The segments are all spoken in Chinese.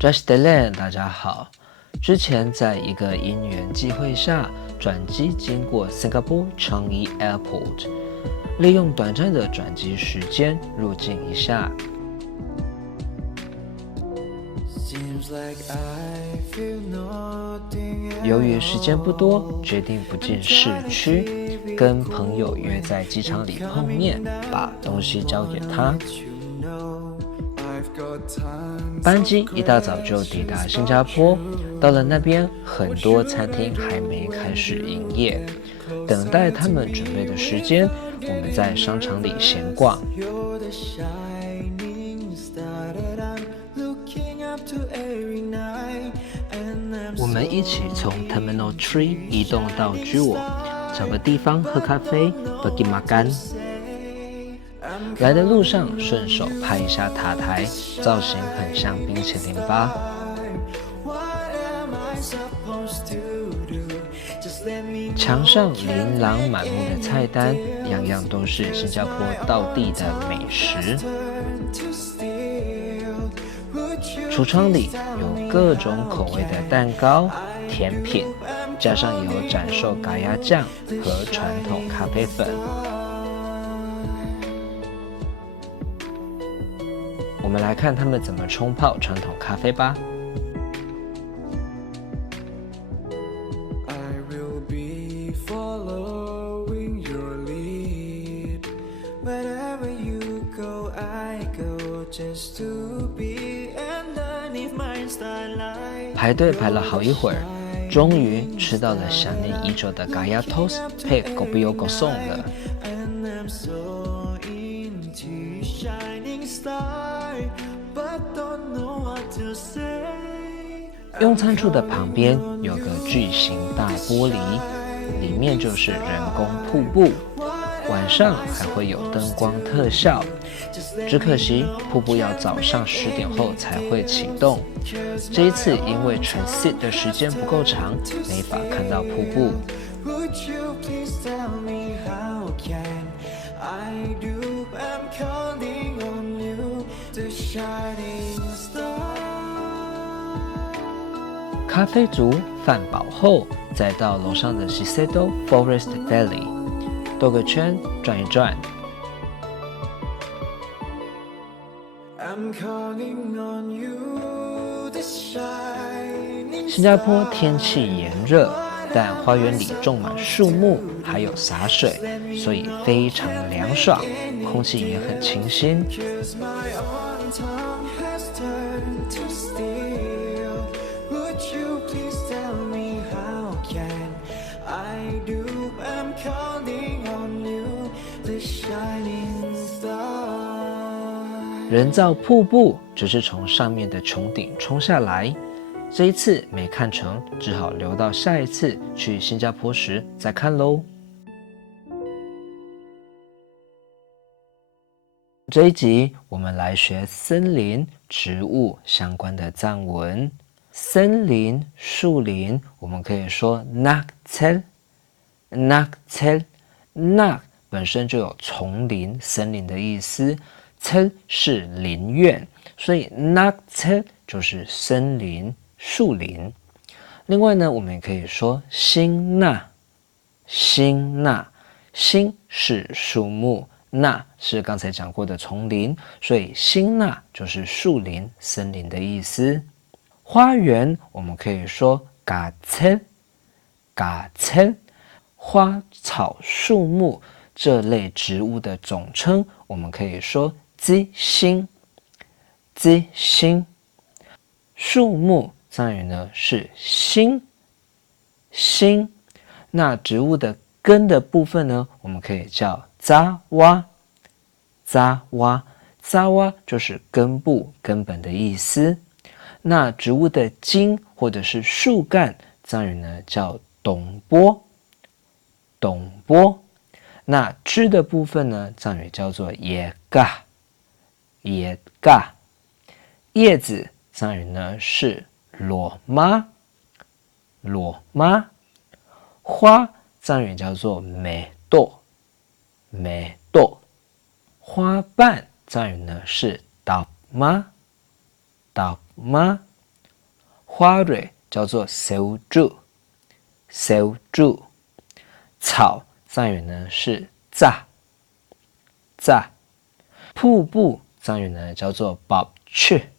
Just Delan， 大家好。之前在一个因缘际会下，转机经过新加坡樟宜 Airport， 利用短暂的转机时间入境一下。由于时间不多，决定不进市区，跟朋友约在机场里碰面，把东西交给他。班机一大早就抵达新加坡，到了那边，很多餐厅还没开始营业。等待他们准备的时间，我们在商场里闲逛。我们一起从 Terminal 3移动到Jewel，找个地方喝咖啡 pergi makan。来的路上顺手拍一下塔台，造型很像冰淇淋吧。墙上琳琅满目的菜单，样样都是新加坡道地的美食。橱窗里有各种口味的蛋糕、甜品，加上有展售咖椰酱和传统咖啡粉。我们来看他们怎么冲泡传统咖啡吧。排队排了好一会儿，终于吃到了想念已久的咖椰 toast 配 kopi o kosong 了。用餐处的旁边有个巨型大玻璃，里面就是人工瀑布，晚上还会有灯光特效。只可惜瀑布要早上10点后才会启动，这一次因为 transit 的时间不够长，没法看到瀑布。咖啡族饭饱后，再到楼上的 Shiseido Forest Valley 兜个圈转一转。新加坡天气炎热，但花园里种满树木，还有洒水，所以非常凉爽，空气也很清新。人造瀑布只是从上面的穹顶冲下来，这一次没看成，只好留到下一次去新加坡时再看咯。这一集我们来学森林、植物相关的藏文。森林、树林，我们可以说 nak cel。nak 本身就有丛林、森林的意思。cel 是林院，所以 nak cel 就是森林、树林。另外呢，我们也可以说新纳，新纳，新是树木，纳是刚才讲过的丛林，所以新纳就是树林、森林的意思。花园我们可以说嘎cel，嘎cel，花草树木这类植物的总称，我们可以说基心，基心。树木藏语呢是心，心。那植物的根的部分呢，我们可以叫扎哇，扎哇，扎哇就是根部、根本的意思。那植物的茎或者是树干，藏语呢叫董波，董波。那枝的部分呢，藏语叫做叶嘎，叶嘎。叶子藏语呢是裸妈，裸妈。花藏语叫做美豆，美豆。花瓣藏语呢是达妈，达妈。花蕊叫做小柱，小柱。草藏语呢是乍，乍。瀑布藏语呢叫做宝雀，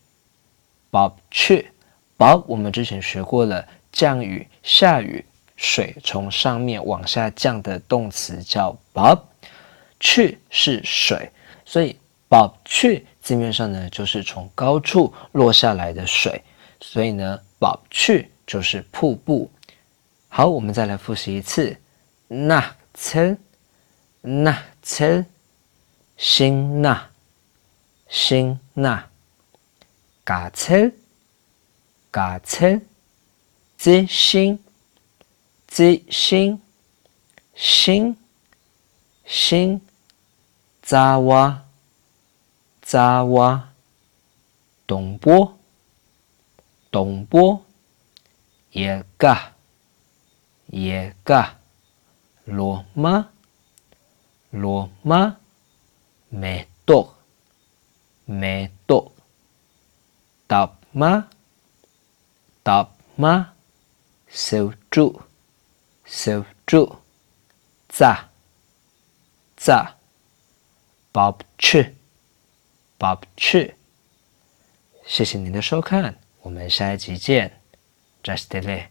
宝雀。宝我们之前学过了，降雨、下雨，水从上面往下降的动词叫宝，雀是水，所以宝雀字面上呢就是从高处落下来的水，所以呢宝雀就是瀑布。好，我们再来复习一次。낙찰 낙찰 신나 신나 가찰 가찰 지신 지신 신 신 자와 자와 동보 동보 예가 예가 로마 로마 메똑 메똑 답마 답마 세우주 세우주 자 자 밥치 밥치。谢谢您的收看，我们下一集见。Just delay。